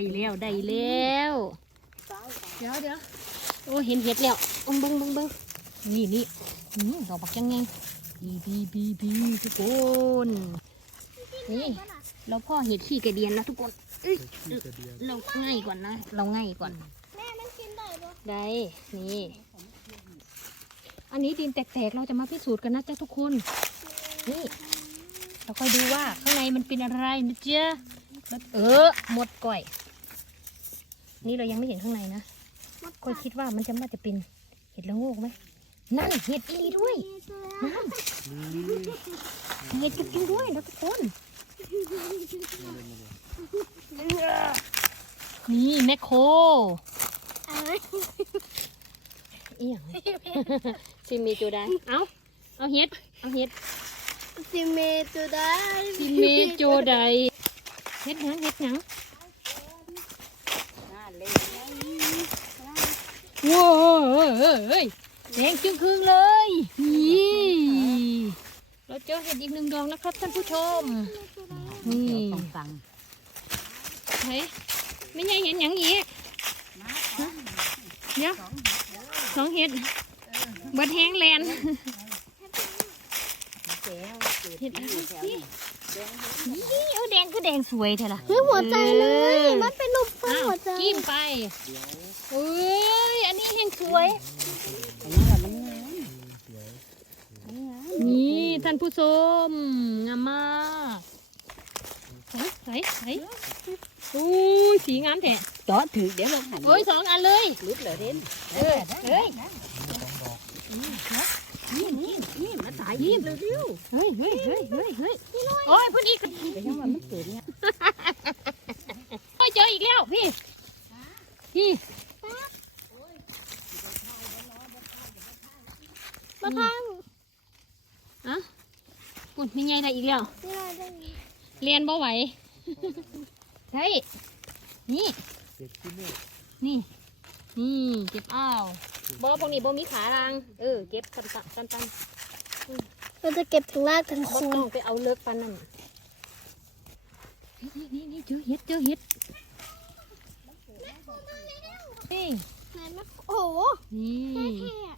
ได้แล้วได้แล้วเดี๋ยวเดี๋ยวโอ้เห็นเห็ดแล้วอุ้มเบิ้งเบิ้งเบิ้งนี่นี่อืมดอกบักยังไงบีบีบีบีทุกคนนี่เราพ่อเห็ดขี้กระเดียนแล้วทุกคนเอ้ยขี้กระเดียนเราง่ายก่อนนะ เราง่ายก่อนแม่มันกินได้ปะได้นี่อันนี้ดินแตกๆ เราจะมาพิสูจน์กันนะจ๊ะทุกคน นี่ เราค่อยดูว่าข้างในมันเป็นอะไรนะจ๊ะแล้วเออ หมดก่อย นี่เรายังไม่เห็นข้างในนะค่อยคิดว่ามันจะมาจะเป็นเห็ดละโงกไหมนั่นเห็ดอีหลีด้วยนั่นเห็ดจริงๆด้วยนะทุกคนนี่แมคโครอะไรอีหยังซิมีจูได้เอาเอาเห็ดเอาเห็ดซิเมตัวได้ซิเมโจไดเฮ็ดหยังเฮ็ดหยัง ว้าวเอ้ยแดงจึงครึ่งเลยนี่เราเจอเห็ดอีกหนึ่งดอกนะครับท่านผู้ชม นี่ฟังเฮ้ยไม่ใช่เห็นหยังอีกฮะเดี๋ยวสองเห็ดเบิดแห้งแลนแก้วเห็ดอะไรสิ นี่เอาแดงก็แดงสวยเถอะล่ะคือหัวใจเลยเออมันเป็นรูปปั้นอ้าวหัวใจจิ้มไปเอ้ย อันนี้แห้งสวยอันนี้แหละมันงามนี่ท่านผู้ชมงามมากเฮ้ยเฮ้ยเฮ้ยอุ้ยสีงามแท้ต่อถือเดี๋ยวลงหันโอ้ยสองอันเลยลุดเลยเด่นเออเฮ้ย นี่นี่ นี่มาถ่ายยิ้มเร็วเฮ้ยเฮ้ยเฮ้ยเฮ้ยเฮ้ยโอ้ยพอดีๆเดี๋ยวยังว่ามันเกิดเนี่ยโอ้ยเจออีกแล้วพี่พี่มะพร้าวอะปุ่นมีไงได้อีกแล้วเรียนบ่ไหวเฮ้ยนี่นี่นี่นี่เก็บอ้าวบ่พวกนี้บ่มีขาลางเออเก็บตันตันตันตัน เราจะเก็บถึงรากถึงบ่โคต้อนงไปเอาเลิกปันนั่นนี่นี่นี่เจอเห็ดเจอเห็ดนี่ ไหนมะโอ้โหนี่ แค่